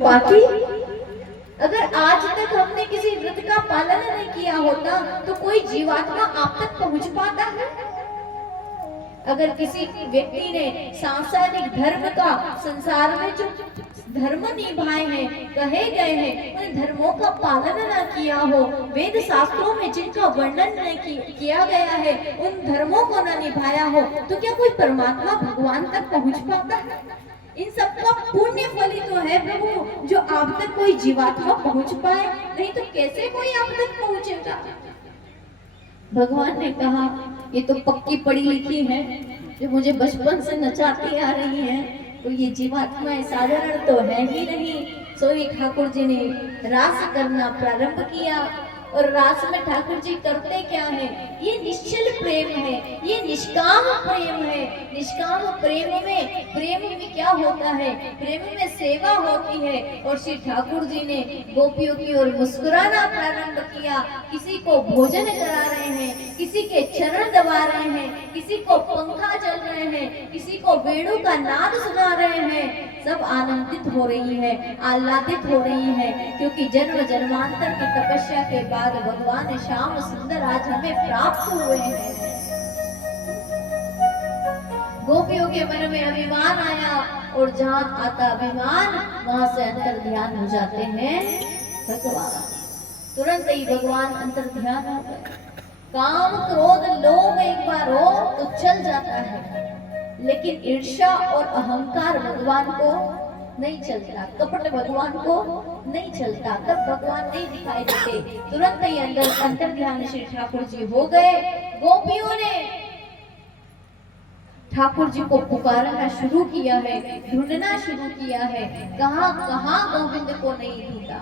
बाकी अगर आज तक हमने किसी व्रत का पालन नहीं किया होता तो कोई जीवात्मा आप तक पहुंच पाता है। अगर किसी व्यक्ति ने सांसारिक धर्म का संसार में जो धर्म निभाए हैं, कहे गए हैं, उन धर्मों का पालन न किया हो, वेद शास्त्रों में जिनका वर्णन नहीं किया गया है, उन धर्मों को न निभाया हो, तो क्या कोई परमात्मा भगवान तक पहुंच पाता है? इन सबका पुण्य फल ही तो है प्रभु, जो आप तक कोई जीवात्मा पहुंच पाए, नहीं तो कैसे कोई आप तक पहुंचेगा। भगवान ने कहा ये तो पक्की पढ़ी लिखी है, जो मुझे बचपन से नचाती आ रही है, तो ये जीवात्मा साधारण तो है ही नहीं। सोई ठाकुर जी ने रास करना प्रारंभ किया, और रास में ठाकुर जी करते क्या है? ये निश्चल प्रेम है, ये निष्काम प्रेम है। निष्काम प्रेम में क्या होता है? प्रेम में सेवा होती है। और श्री ठाकुर जी ने गोपियों की ओर मुस्कुराना प्रारंभ किया। किसी को भोजन करा रहे हैं, किसी के चरण दबा रहे हैं, किसी को पंखा चल रहे हैं, किसी को वेणु का नाद सुना रहे हैं। सब आनंदित हो रही है, आह्लादित हो रही है, क्योंकि जन्म जन्मांतर की तपस्या के बाद भगवान श्याम सुंदर आज हमें प्राप्त हुए हैं। गोपियों के मन में अभिमान आया, और जहाँ आता अभिमान वहां से अंतर ध्यान हो जाते हैं भगवान। तुरंत ही भगवान अंतर ध्यान हो गए। काम क्रोध लोभ एक बार हो तो चल जाता है, लेकिन ईर्ष्या और अहंकार भगवान को नहीं चलता, कपट भगवान को नहीं चलता, तब भगवान नहीं दिखाई देते। तुरंत ही अंतर ध्यान श्री ठाकुर जी हो गए। गोपियों ने ठाकुर जी को पुकारना शुरू किया है, ढूंढना शुरू किया है। कहां कहां गोविंद को नहीं ढूंढा।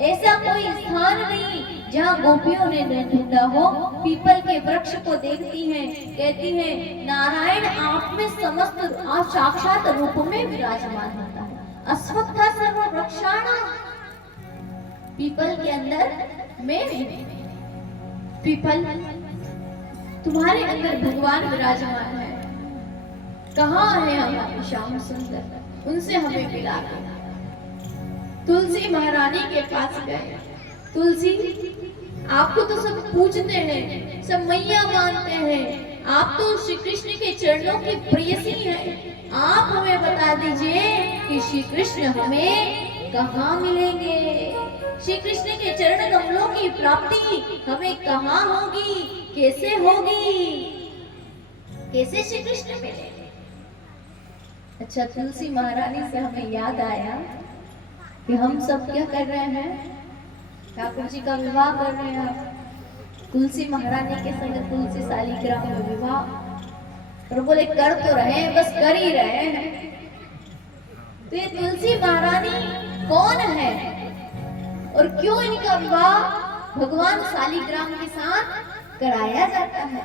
ऐसा कोई स्थान नहीं जहाँ गोपियों ने न ढूंढा हो। पीपल के वृक्ष को देखती हैं, कहती हैं नारायण आप में समस्त, आप साक्षात रूप में विराजमान होता है। अश्वत्था सर्व वृक्षाणां, पीपल के अंदर में, पीपल तुम्हारे अंदर भगवान विराजमान है। कहाँ है हमारे श्याम सुंदर? उनसे हमें मिला दो। तुलसी महारानी के पास गए। तुलसी आपको तो सब पूजते हैं, सब मैया मानते हैं, आप तो श्री कृष्ण के चरणों की प्रेयसी हैं। आप हमें बता दीजिए कि श्री कृष्ण हमें कहाँ मिलेंगे? श्री कृष्ण के चरण कमलों की प्राप्ति हमें कहाँ होगी, कैसे होगी, कैसे श्री कृष्ण मिलेंगे? अच्छा, तुलसी महारानी से हमें याद आया कि हम सब क्या कर रहे हैं? ठाकुर जी का विवाह कर रहे हैं। तुलसी महारानी के संग तुलसी शालिग्राम में विवाह। और बोले कर तो रहे हैं, बस कर ही रहे हैं। तो ये तुलसी महारानी कौन है और क्यों इनका विवाह भगवान शालिग्राम के साथ कराया जाता है?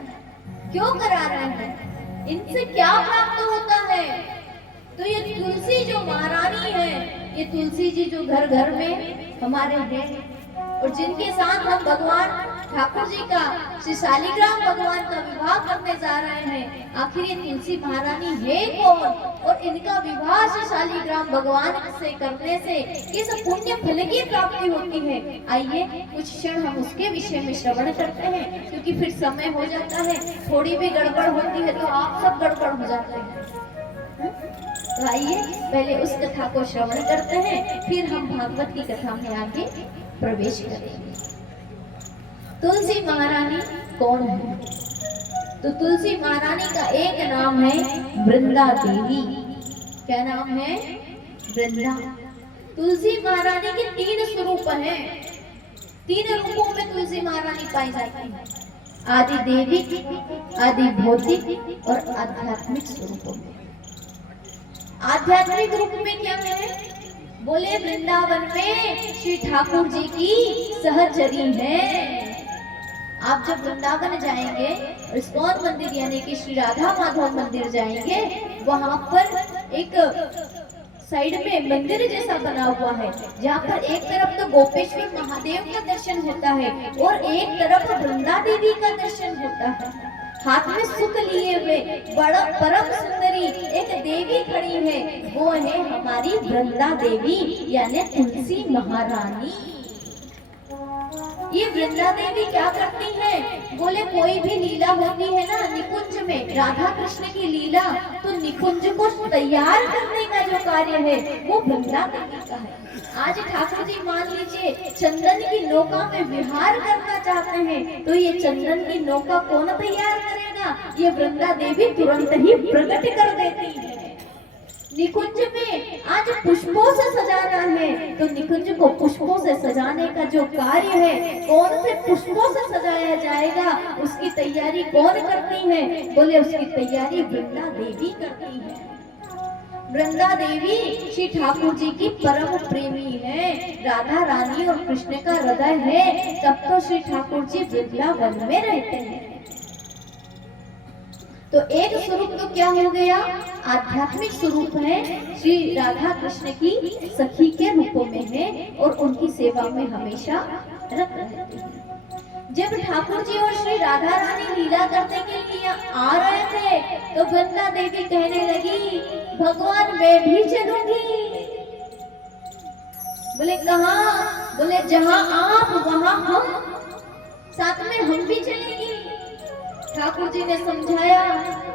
क्यों करा रहे हैं? इनसे क्या प्राप्त होता है? तो ये तुलसी जो महारानी है, ये तुलसी जी जो घर घर में हमारे हैं, और जिनके साथ हम भगवान ठाकुर जी का, श्री शालिग्राम भगवान का विवाह करने जा रहे हैं, आखिर ये तुलसी महारानी है कौन? और इनका विवाह श्री शालिग्राम भगवान से करने से किस पुण्य फल की प्राप्ति होती है? आइए कुछ क्षण हम उसके विषय में श्रवण करते हैं, क्योंकि फिर समय हो जाता है, थोड़ी भी गड़बड़ होती है तो आप सब गड़बड़ हो जाते हैं। तो आइए पहले उस कथा को श्रवण करते हैं, फिर हम भागवत की कथा में आगे प्रवेश करेंगे। तुलसी महारानी कौन है? तो तुलसी महारानी का एक नाम है वृंदा देवी। क्या नाम है? वृंदा। तुलसी महारानी के 3 स्वरूप हैं। 3 रूपों में तुलसी महारानी पाई जाती है, आदि देविक, आदि भौतिक और आध्यात्मिक स्वरूपों में। आध्यात्मिक रूप में क्या है? बोले वृंदावन में श्री ठाकुर जी की सहचरी है। आप जब वृंदावन जाएंगे, इस्कॉन मंदिर यानी कि श्री राधा माधव मंदिर जाएंगे, वहां पर एक साइड में मंदिर जैसा बना हुआ है, जहाँ पर एक तरफ तो गोपेश्वर महादेव का दर्शन होता है और एक तरफ वृंदा देवी का दर्शन होता है। हाथ में सुख लिए हुए बड़ा परम सुंदरी एक देवी खड़ी है, वो है हमारी वृंदा देवी यानी तुलसी महारानी। ये वृंदा देवी क्या करती है? बोले कोई भी लीला होती है ना निकुंज में, राधा कृष्ण की लीला, तो निकुंज को तैयार करने का जो कार्य है वो वृंदा देवी का है। आज ठाकुर जी मान लीजिए चंदन की नौका में विहार करना चाहते हैं, तो ये चंदन की नौका कौन तैयार करेगा? ये वृंदा देवी तुरंत ही प्रकट कर देती है। निकुंज में आज पुष्पों से सजाना है, तो निकुंज को पुष्पों से सजाने का जो कार्य है, कौन से पुष्पों से सजाया जाएगा, उसकी तैयारी कौन करती है? बोले उसकी तैयारी वृंदा देवी करती है। वृंदा देवी श्री ठाकुर जी की परम प्रेमी है, राधा रानी और कृष्ण का हृदय है, तब तो श्री ठाकुर जी वृंदावन में रहते हैं। तो एक स्वरूप तो क्या हो गया? आध्यात्मिक स्वरूप है, श्री राधा कृष्ण की सखी के रूप में है और उनकी सेवा में हमेशा रत रहती है। जब ठाकुर जी और श्री राधा रानी लीला करने के लिए आ रहे थे, तो वृंदा देवी कहने लगी, भगवान मैं भी चलूंगी। बोले कहाँ? बोले जहाँ आप वहाँ हम, साथ में हम भी चलेंगी। ठाकुर जी ने समझाया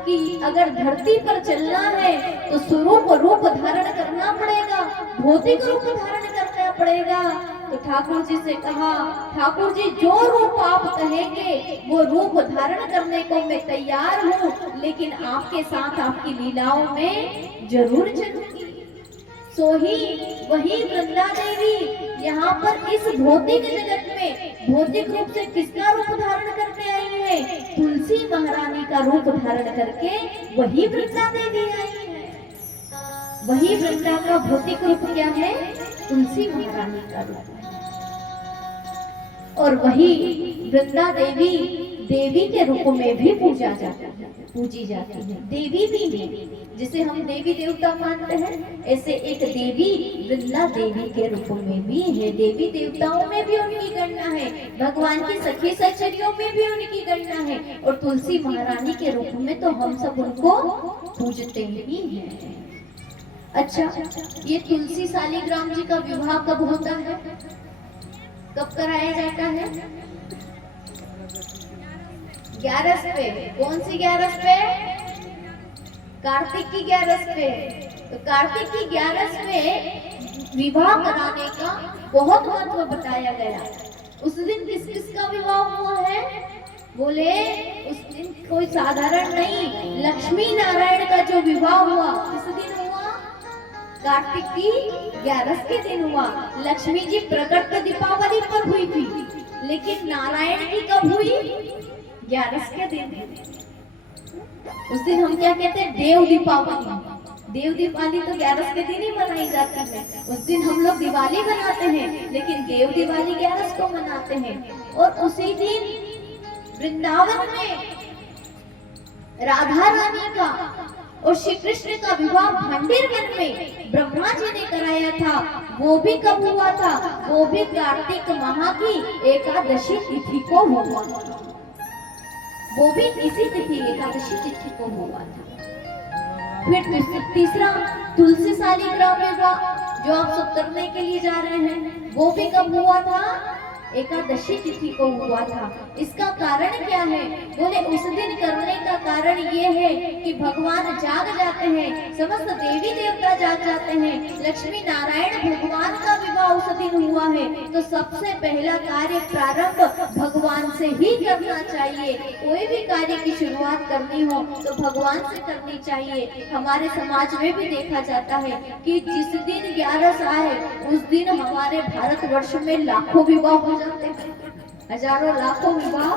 कि अगर धरती पर चलना है तो स्वरूप रूप धारण करना पड़ेगा, भौतिक रूप धारण करना पड़ेगा। तो ठाकुर जी से कहा, ठाकुर जी जो रूप आप कहेंगे वो रूप धारण करने को मैं तैयार हूँ, लेकिन आपके साथ आपकी लीलाओं में जरूर चलूंगी। सो ही वही वृंदा देवी यहाँ पर इस भौतिक जगत में भौतिक रूप से किसका रूप धारण करके आई है? तुलसी महारानी का रूप धारण करके वही वृंदा देवी आई है। वही वृंदा का भौतिक रूप क्या है? तुलसी महारानी का रूप है। और वही वृंदा देवी देवी के रूप में भी पूजी जाती है। देवी भी है, जिसे हम देवी देवता मानते हैं, ऐसे एक देवी वृंदा देवी के रूप में भी है। देवी देवताओं में भी उनकी गणना है, भगवान की सखी सचरियों में भी उनकी गणना है, और तुलसी महारानी के रूप में तो हम सब उनको पूजते ही हैं। अच्छा, ये तुलसी शालिग्राम जी का विवाह कब होता है? कब कराया जाता है? 11 पे। कौन सी 11 पे? कार्तिक की 11 पे। तो कार्तिक की 11 पे विवाह कराने का बहुत महत्व बताया गया। उस दिन किस किस का विवाह हुआ है? बोले उस दिन कोई साधारण नहीं, लक्ष्मी नारायण का जो विवाह हुआ किस दिन हुआ? कार्तिक की 11 के दिन हुआ। लक्ष्मी जी प्रकट तो दीपावली पर हुई थी, लेकिन नारायण की कब हुई? 11 के दिन। उस दिन हम क्या कहते हैं? देव दीपावली। देव दीपावली तो 11 के दिन ही मनाई जाती है। उस दिन हम लोग दिवाली मनाते हैं, लेकिन देव दिवाली 11 को मनाते हैं। और उसी दिन वृंदावन में राधा रानी का और श्री कृष्ण का विवाह भांडेर वन में ब्रह्मा जी ने कराया था। वो भी कब हुआ था? वो भी कार्तिक माह की एकादशी तिथि को हुआ। वो भी इसी तिथि एकादशी तिथि को हुआ था। फिर तीसरा तुलसी शालिग्राम विवाह जो आप सब करने के लिए जा रहे हैं, वो भी कब हुआ था? एकादशी तिथि को हुआ था। इसका कारण क्या है? बोले उस दिन करने का कारण ये है कि भगवान जाग जाते हैं, समस्त देवी देवता जाग जाते हैं, लक्ष्मी नारायण भगवान का विवाह उस दिन हुआ है। तो सबसे पहला कार्य प्रारंभ भगवान से ही करना चाहिए। कोई भी कार्य की शुरुआत करनी हो तो भगवान से करनी चाहिए। हमारे समाज में भी देखा जाता है कि जिस दिन 11 आए उस दिन हमारे भारतवर्ष में लाखों विवाह हो जाते हैं, हजारों लाखों विवाह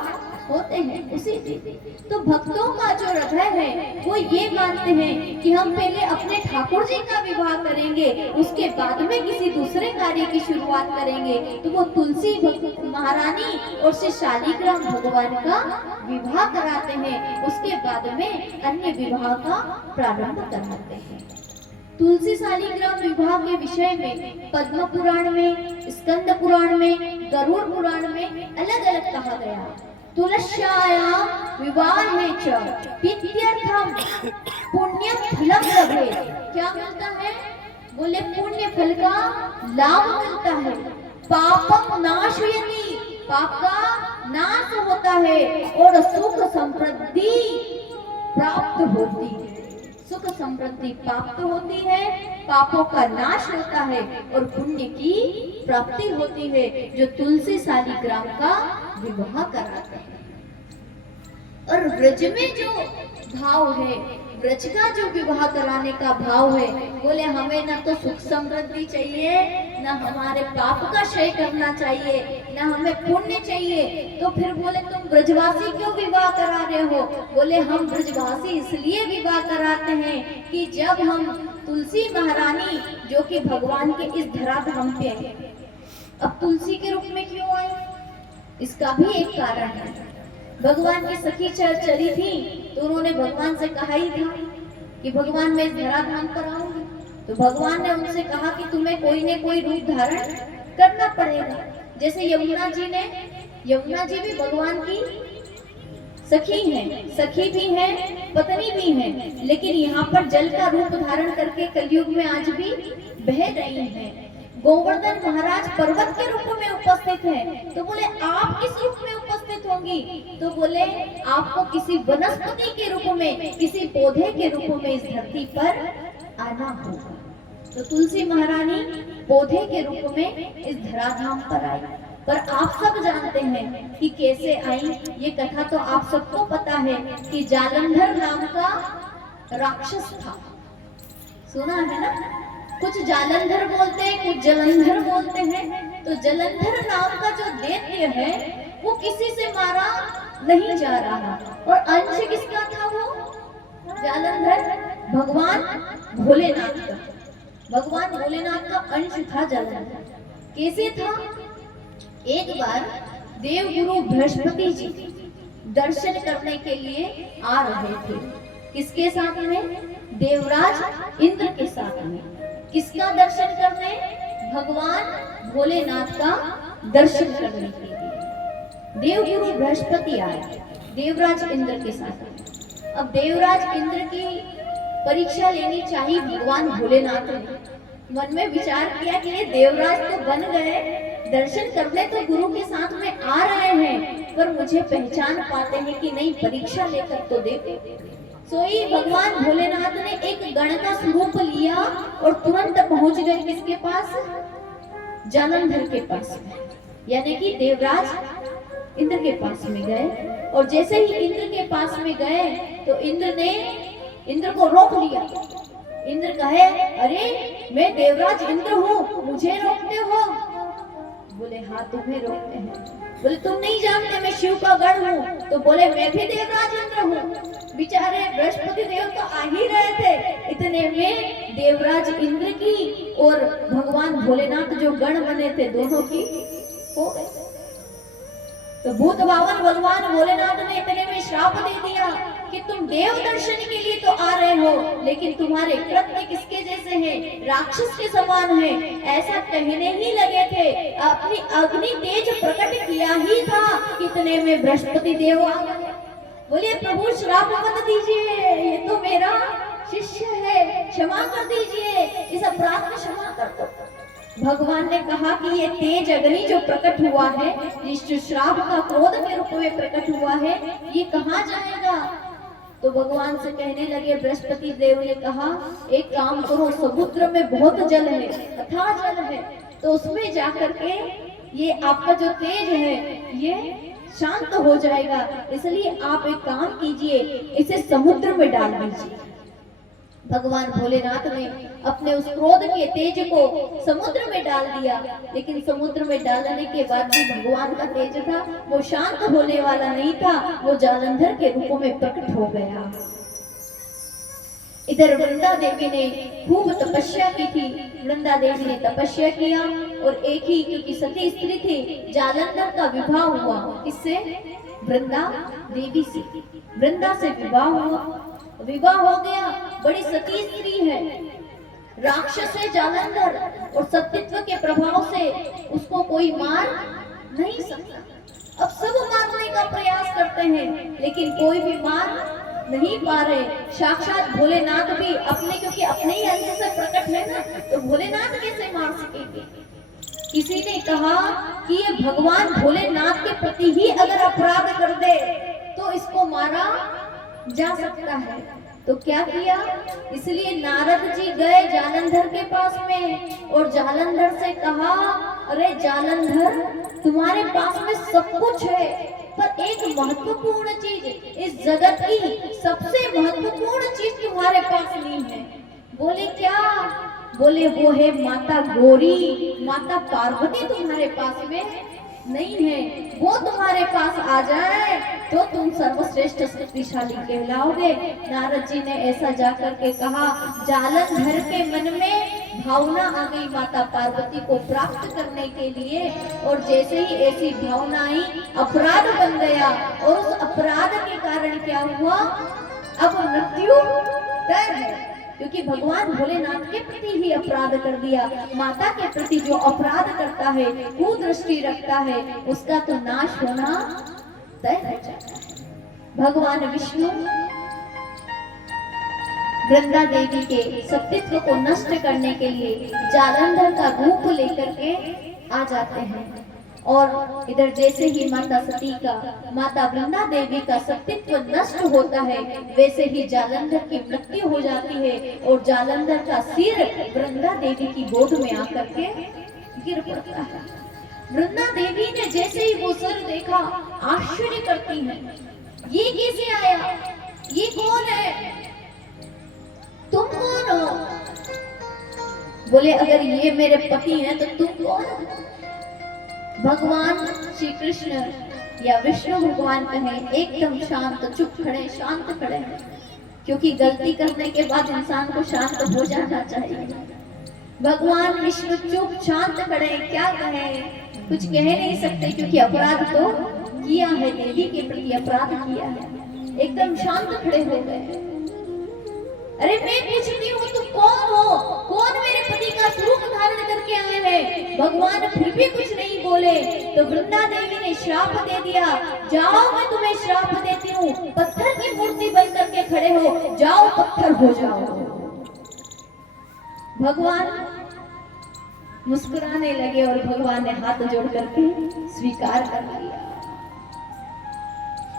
होते हैं उसी दिन। तो भक्तों का जो हृदय है वो ये मानते हैं कि हम पहले अपने ठाकुर जी का विवाह करेंगे, उसके बाद में किसी दूसरे कार्य की शुरुआत करेंगे। तो वो तुलसी महारानी और श्री शालिग्राम भगवान का विवाह कराते हैं, उसके बाद में अन्य विवाह का प्रारंभ कराते हैं। तुलसी शालिग्राम विवाह के विषय में पद्म पुराण में, स्कंद पुराण में, गरुड़ पुराण में अलग अलग कहा गया। तुलस्यायां विवाहे च पित्यर्थम पुण्य फलम लभेत। क्या मिलता है? बोले पुण्य फल का लाभ मिलता है। पापम नाशयति, पाप का नाश होता है और सुख समृद्धि प्राप्त होती है। सुख समृद्धि प्राप्त होती है, पापों का नाश होता है और पुण्य की प्राप्ति होती है, जो तुलसी शालिग्राम का विवाह कराते हैं। और व्रज में जो भाव है, व्रज का जो विवाह कराने का भाव है, बोले हमें ना तो सुख समृद्धि चाहिए, ना हमारे पाप का क्षय करना चाहिए, ना हमें पुण्य चाहिए, तो फिर बोले तुम ब्रजवासी क्यों विवाह करा रहे हो? बोले हम ब्रजवासी इसलिए विवाह कराते हैं कि जब हम तुलसी महारानी जो कि भगवान के इस धराधाम पे है, अब तुलसी के रूप में क्यों आई? इसका भी एक कारण है। भगवान की सखी चली थी तो उन्होंने भगवान से कहा ही था कि भगवान मैं इस धराधाम पर आऊंगी, तो भगवान ने उनसे कहा कि तुम्हें कोई न कोई रूप धारण करना पड़ेगा। जैसे यमुना जी भी भगवान की सखी हैं, सखी भी हैं, पत्नी भी हैं, लेकिन यहाँ पर जल का रूप धारण करके कलयुग में आज भी बह रही हैं। गोवर्धन महाराज पर्वत के रूप में उपस्थित है, तो बोले आप किस रूप में उपस्थित होंगी? तो बोले आपको किसी वनस्पति के रूप में, किसी पौधे के रूप में इस धरती पर आना होगा। तो तुलसी महारानी पौधे के रूप में इस धराधाम पर आई। पर आप सब जानते हैं कि कैसे आई। ये कथा तो आप सबको पता है कि जालंधर नाम का राक्षस था, सुना है ना? कुछ जालंधर बोलते हैं, कुछ जलंधर बोलते हैं। तो जलंधर नाम का जो दैत्य है वो किसी से मारा नहीं जा रहा, और अंश किसका था? वो जालंधर भगवान भोलेनाथ का, भगवान भोलेनाथ का अंश था जालंधर। कैसे था? एक बार देवगुरु बृहस्पति जी दर्शन करने के लिए आ रहे थे। किसके साथ में? देवराज इंद्र के साथ में। किसका दर्शन करने? भगवान भोलेनाथ का दर्शन करने के लिए देवगुरु बृहस्पति आए देवराज इंद्र के साथ। अब देवराज इंद्र की परीक्षा लेनी चाहिए भगवान भोलेनाथ ने। मन में विचार किया कि ये देवराज तो बन गए, दर्शन करने तो गुरु के साथ में आ रहे हैं, पर मुझे पहचान पाते हैं कि नहीं, परीक्षा लेकर तो देखो। सोई भगवान भोलेनाथ ने एक गण का स्वरूप लिया और तुरंत पहुंच गए किसके पास? जालंधर के पास में, यानी कि देवराज इंद्र के पास में गए। और जैसे ही इंद्र के पास में गए तो इंद्र को रोक लिया। इंद्र कहे, अरे मैं देवराज इंद्र हूँ, मुझे रोकते हो? बोले हाँ तुम्हें रोकते हैं। बोले तुम नहीं जानते मैं शिव का गण हूँ? तो बोले मैं भी देवराज इंद्र हूँ। बेचारे बृहस्पति देव तो आ ही रहे थे, इतने में देवराज इंद्र की और भगवान भोलेनाथ जो गण बने थे दोनों की हो गए। तो भूत बावन भगवान भोलेनाथ ने इतने में श्राप दे दिया कि तुम देव दर्शन के लिए तो आ रहे हो, लेकिन तुम्हारे कृत्य किसके जैसे हैं? राक्षस के समान है। ऐसा कहने ही लगे थे, अपनी अग्नि तेज प्रकट किया ही था, इतने में बृहस्पति देव आ गए। बोले प्रभु श्राप मत दीजिए, ये तो मेरा शिष्य है, क्षमा कर दीजिए, इस अपराध को क्षमा कर दो। भगवान ने कहा कि ये तेज अग्नि जो प्रकट हुआ है, जिस श्राप का क्रोध के रूप में प्रकट हुआ है, ये कहाँ जाएगा? तो भगवान से कहने लगे, बृहस्पति देव ने कहा एक काम करो, समुद्र में बहुत जल है, अथाह जल है, तो उसमें जाकर के ये आपका जो तेज है ये शांत हो जाएगा, इसलिए आप एक काम कीजिए, इसे समुद्र में डाल दीजिए। भगवान भोलेनाथ ने अपने उस क्रोध के तेज को समुद्र में डाल दिया, लेकिन समुद्र में डालने के बाद भी भगवान का तेज था वो शांत होने वाला नहीं था, वो जालंधर के रूप में प्रकट हो गया। इधर वृंदा देवी ने खूब तपस्या की थी। वृंदा देवी ने तपस्या किया और एक ही, क्योंकि सती स्त्री थी, जालंधर का विवाह हुआ। किससे? वृंदा देवी से। वृंदा से विवाह हुआ, विवाह हो गया। बड़ी सती स्त्री है, राक्षस है जालंधर, और सतीत्व के प्रभाव से उसको कोई मार नहीं सकता। अब सब मारने का का प्रयास करते हैं लेकिन कोई भी मार नहीं पा रहे। साक्षात भोलेनाथ भी अपने, क्योंकि अपने ही अंश से प्रकट है ना, तो भोलेनाथ कैसे मार सकेंगे। किसी ने कहा कि ये भगवान भोलेनाथ के प्रति ही अगर अपराध कर दे तो इसको मारा जा सकता है। तो क्या किया, इसलिए नारद जी गए जालंधर के पास में और जालंधर से कहा, अरे जालंधर, तुम्हारे पास में सब कुछ है पर एक महत्वपूर्ण चीज, इस जगत की सबसे महत्वपूर्ण चीज तुम्हारे पास नहीं है। बोले क्या? बोले वो है माता गौरी, माता पार्वती तुम्हारे पास में नहीं है। वो तुम्हारे पास आ जाए तो तुम सर्वश्रेष्ठ शक्तिशाली कहलाओगे। नारद जी ने ऐसा जाकर के कहा। जालंधर के मन में भावना आ गई माता पार्वती को प्राप्त करने के लिए, और जैसे ही ऐसी भावना आई अपराध बन गया, और उस अपराध के कारण क्या हुआ, अब मृत्यु तय है, क्योंकि भगवान भोलेनाथ के प्रति ही अपराध कर दिया। माता के प्रति जो अपराध करता है, कुदृष्टि रखता है, उसका तो नाश होना तय हो जाता है। भगवान विष्णु वृंदा देवी के सतीत्व को नष्ट करने के लिए जालंधर का रूप लेकर के आ जाते हैं, और इधर जैसे ही माता सती का, माता वृंदा देवी का सतीत्व नष्ट होता है, वैसे ही जालंधर की मृत्यु हो जाती है, और जालंधर का सिर वृंदा देवी की गोद में आकर के गिर पड़ता है। वृंदा देवी ने जैसे ही वो सिर देखा आश्चर्य करती है, ये कैसे आया, ये कौन है, तुम कौन हो? बोले अगर ये मेरे पति हैं तो तुम कौन हो? भगवान श्री कृष्ण या विष्णु भगवान कहें एकदम शांत, चुप खड़े, शांत खड़े हैं, क्योंकि गलती करने के बाद इंसान को शांत हो जाना चाहिए। भगवान विष्णु चुप शांत खड़े, क्या कहें, कुछ कह नहीं सकते, क्योंकि अपराध तो किया है, देवी के प्रति अपराध किया है। एकदम शांत खड़े हो गए। अरे मैं पूछती हूँ तुम कौन हो, कौन मेरे पति का स्वरूप धारण करके आए हैं? भगवान फिर भी कुछ नहीं बोले, तो वृंदा देवी ने श्राप दे दिया, जाओ मैं तुम्हें श्राप देती हूँ, पत्थर की मूर्ति बन करके खड़े हो, जाओ पत्थर हो जाओ। भगवान मुस्कुराने लगे और भगवान ने हाथ जोड़ करके स्वीकार कर लिया।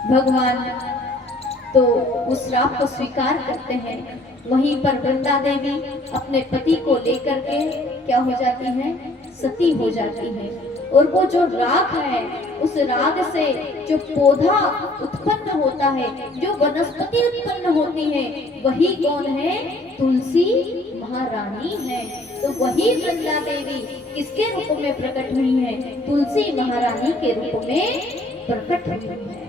भगवान तो उस श्राप को स्वीकार करते हैं। वहीं पर वृंदा देवी अपने पति को लेकर के क्या हो जाती है, सती हो जाती है, और वो जो राग है, उस राग से जो पौधा उत्पन्न होता है, जो वनस्पति उत्पन्न होती है, वही कौन है, तुलसी महारानी है। तो वही वृंदा देवी किसके रूप में प्रकट हुई है, तुलसी महारानी के रूप में प्रकट हुई है।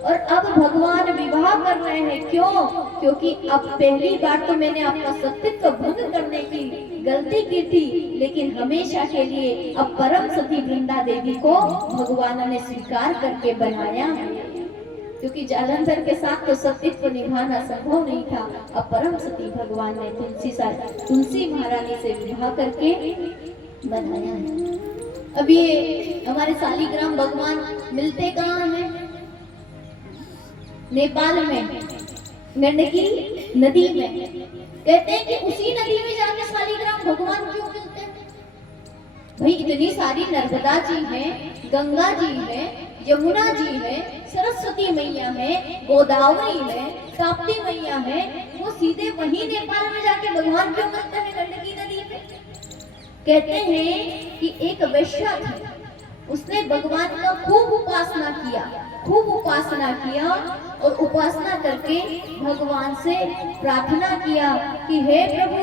और अब भगवान विवाह कर रहे हैं, क्यों? क्योंकि अब पहली बार तो मैंने आपका सतीत्व भंग करने की गलती की थी, लेकिन हमेशा के लिए अब परम सती वृंदा देवी को भगवान ने स्वीकार करके बनाया है, क्योंकि जालंधर के साथ तो सतीत्व निभाना संभव नहीं था। अब परम सती भगवान ने तुलसी महारानी से विवाह करके बनाया है। अब ये हमारे शालिग्राम भगवान मिलते कहाँ हैं? नेपाल में गंडकी नदी में। कहते हैं कि उसी नदी में जाके शालिग्राम भगवान क्यों मिलते हैं? भाई इतनी सारी नर्मदा जी हैं, गंगा जी हैं, यमुना जी हैं, सरस्वती मैया है, गोदावरी है, ताप्ती मैया है, वो सीधे वही नेपाल में जाके भगवान क्यों मिलते हैं गंडकी नदी में? कहते हैं कि एक वैश्या थी, उसने भगवान का खूब उपासना किया और उपासना करके भगवान से प्रार्थना किया कि हे प्रभु,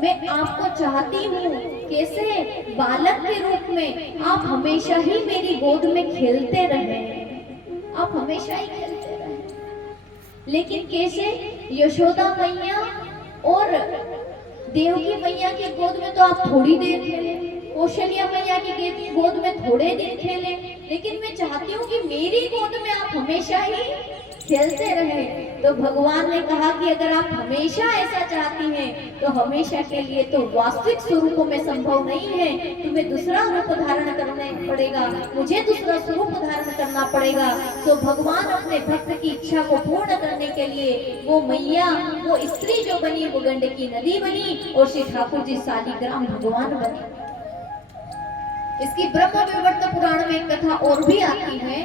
मैं आपको चाहती हूँ, कैसे? बालक के रूप में आप हमेशा ही मेरी गोद में खेलते रहे, आप हमेशा ही खेलते रहे। लेकिन कैसे? यशोदा मैया और देवकी मैया की गोद में तो आप थोड़ी देर खेले, कौशल्या मैया की गोद में थोड़े दिन खेले, लेकिन मैं चाहती हूँ कि मेरी गोद में आप हमेशा ही खेलते रहे। तो भगवान ने कहा कि अगर आप हमेशा ऐसा चाहती हैं तो हमेशा के लिए तो वास्तविक स्वरूप में संभव नहीं है, तुम्हें दूसरा रूप धारण करना पड़ेगा, मुझे दूसरा स्वरूप धारण करना पड़ेगा। तो भगवान अपने भक्त की इच्छा को पूर्ण करने के लिए वो मैया, वो स्त्री जो बनी वो गंडकी नदी बनी और श्री ठाकुर जी शालिग्राम भगवान बने। इसकी ब्रह्म विवर्त पुराण में एक कथा और भी आती है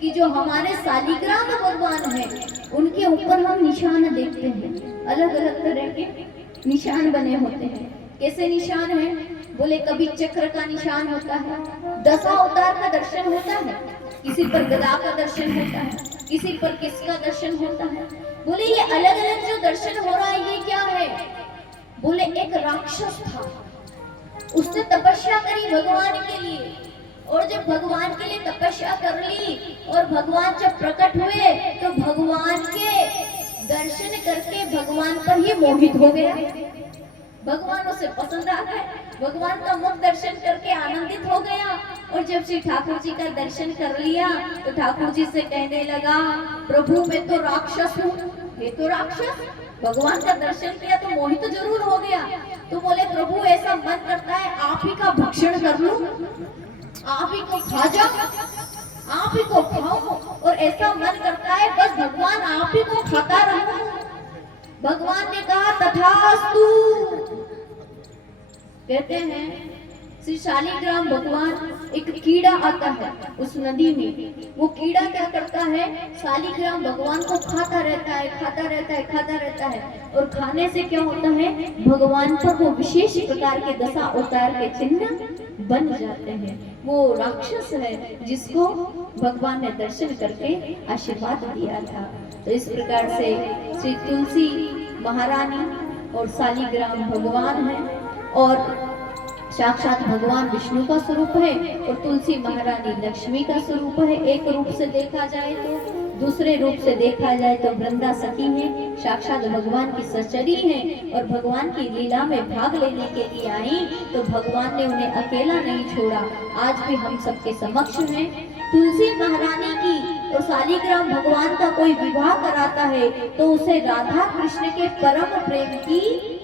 कि जो हमारे शालिग्राम भगवान हैं उनके ऊपर हम निशान देखते हैं, अलग अलग तरह के निशान बने होते हैं। कैसे निशान है? बोले कभी चक्र का निशान होता है, दशा अवतार का दर्शन होता है, किसी पर गदा का दर्शन होता है, किसी पर किसका दर्शन होता है। बोले ये अलग अलग जो दर्शन हो रहा है ये क्या है? बोले एक राक्षस था, उसने तपस्या करी भगवान के लिए, और जब भगवान के लिए तपस्या कर ली और भगवान जब प्रकट हुए तो भगवान के दर्शन करके भगवान पर ही मोहित हो गया। भगवान उसे पसंद आ गए, भगवान का मुख दर्शन करके आनंदित हो गया। और जब श्री ठाकुर जी का दर्शन कर लिया तो ठाकुर जी से कहने लगा, प्रभु मैं तो राक्षस हूँ, ये तो राक्षस। भगवान का दर्शन किया तो मोहित जरूर हो गया। तो बोले प्रभु ऐसा मन करता है आप ही का भक्षण कर लूं, आप ही को खा जाओ, आप ही को खाओ, और ऐसा मन करता है बस भगवान आप ही को खाता रहूं। भगवान ने कहा तथास्तु। कहते हैं श्री शालिग्राम भगवान, एक कीड़ा आता है उस नदी में, वो कीड़ा क्या करता है, शालिग्राम भगवान को खाता रहता है, खाता रहता है, खाता रहता है, और खाने से क्या होता है, भगवान पर वो विशेष प्रकार के दशा अवतार के चिन्ह बन जाते हैं। वो राक्षस है जिसको भगवान ने दर्शन करके आशीर्वाद दिया था। तो इस प्रकार से श्री तुलसी महारानी और शालिग्राम भगवान है, और साक्षात भगवान विष्णु का स्वरूप है, और तुलसी महारानी लक्ष्मी का स्वरूप है। एक रूप से देखा जाए तो, दूसरे रूप से देखा जाए तो वृंदा सखी है, साक्षात भगवान की सचरी है, और भगवान की लीला में भाग लेने के लिए आई तो भगवान ने उन्हें अकेला नहीं छोड़ा। आज भी हम सबके समक्ष हैं। तुलसी महारानी की और शालिग्राम भगवान का कोई विवाह कराता है तो उसे राधा कृष्ण के परम प्रेम की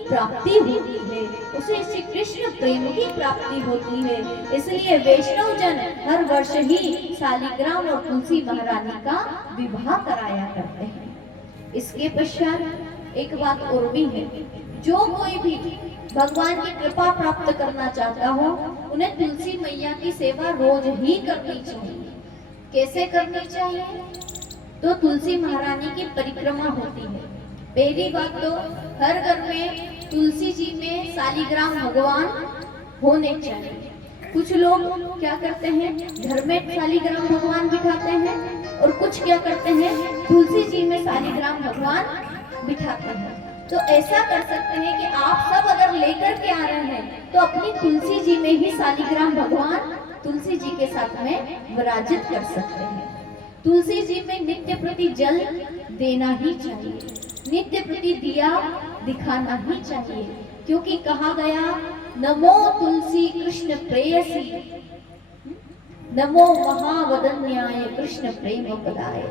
प्राप्ति होती है, उसे श्री कृष्ण प्रेम की प्राप्ति होती है। इसलिए वैष्णव जन हर वर्ष ही शालिग्राम और तुलसी महारानी का विवाह कराया करते हैं। इसके पश्चात एक बात और भी है, जो कोई भी भगवान की कृपा प्राप्त करना चाहता हो उन्हें तुलसी मैया की सेवा रोज ही करनी चाहिए। कैसे करनी चाहिए? तो तुलसी महारानी की परिक्रमा होती है। पहली बात तो हर घर में तुलसी जी में शालिग्राम भगवान होने चाहिए। कुछ लोग क्या करते हैं, घर में शालिग्राम भगवान बिठाते हैं, और कुछ क्या करते हैं, तुलसी जी में शालिग्राम भगवान बिठाते हैं। तो ऐसा कर सकते हैं कि आप सब अगर लेकर के आ रहे हैं तो अपनी तुलसी जी में ही शालिग्राम भगवान तुलसी जी के साथ में विराजित कर सकते हैं। तुलसी जी में नित्य प्रति जल देना ही चाहिए, नित्य प्रति दिया दिखाना ही चाहिए, क्योंकि कहा गया नमो तुलसी कृष्ण प्रेयसी, नमो महावदन्याय कृष्ण प्रेम पदाय।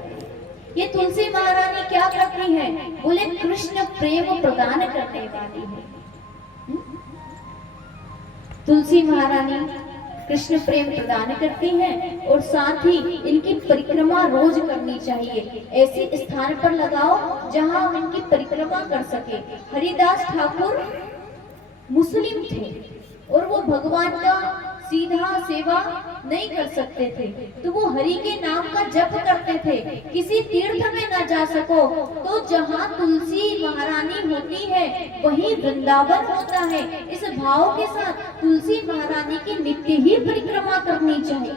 ये तुलसी महारानी क्या करती है? बोले कृष्ण प्रेम प्रदान करने वाली है। तुलसी महारानी कृष्ण प्रेम प्रदान करती हैं, और साथ ही इनकी परिक्रमा रोज करनी चाहिए। ऐसे स्थान पर लगाओ जहां हम इनकी परिक्रमा कर सके। हरिदास ठाकुर मुस्लिम थे और वो भगवान का सीधा सेवा नहीं कर सकते थे, तो वो हरि के नाम का जप करते थे। किसी तीर्थ में न जा सको तो जहाँ तुलसी महारानी होती है वहीं वृंदावन होता है। इस भाव के साथ तुलसी महारानी की नित्य ही परिक्रमा करनी चाहिए।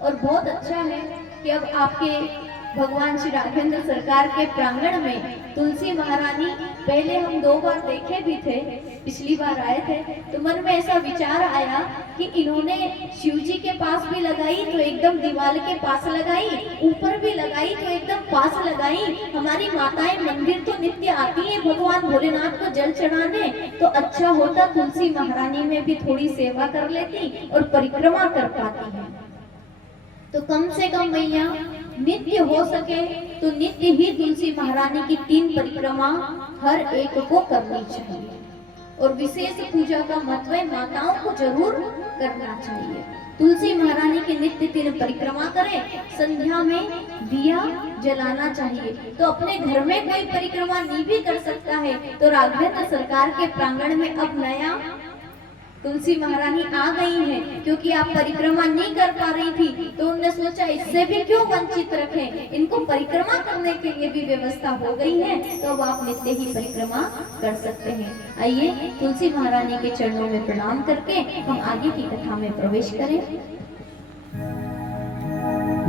और बहुत अच्छा है कि अब आपके भगवान श्री राघवेंद्र सरकार के प्रांगण में तुलसी महारानी, पहले हम 2 बार देखे भी थे, पिछली बार आए थे तो मन में ऐसा विचार आया कि इन्होंने शिव जी के पास भी लगाई तो एकदम दीवार के पास लगाई, ऊपर भी लगाई तो एकदम पास लगाई। हमारी माताएं मंदिर तो नित्य आती हैं भगवान भोलेनाथ को जल चढ़ाने, तो अच्छा होता तुलसी महारानी में भी थोड़ी सेवा कर लेती और परिक्रमा कर पाती है। तो कम से कम मैया नित्य हो सके तो नित्य ही तुलसी महारानी की 3 परिक्रमा हर एक को करनी चाहिए, और विशेष पूजा का महत्व माताओं को जरूर करना चाहिए। तुलसी महारानी की नित्य 3 परिक्रमा करें, संध्या में दिया जलाना चाहिए। तो अपने घर में कोई परिक्रमा नहीं भी कर सकता है तो राघवेंद्र सरकार के प्रांगण में अब नया तुलसी महारानी आ गई हैं, क्योंकि आप परिक्रमा नहीं कर पा रही थी तो उन्होंने सोचा इससे भी क्यों वंचित रखें, इनको परिक्रमा करने के लिए भी व्यवस्था हो गई है, तो अब आप नित्य ही परिक्रमा कर सकते हैं। आइए तुलसी महारानी के चरणों में प्रणाम करके हम आगे की कथा में प्रवेश करें।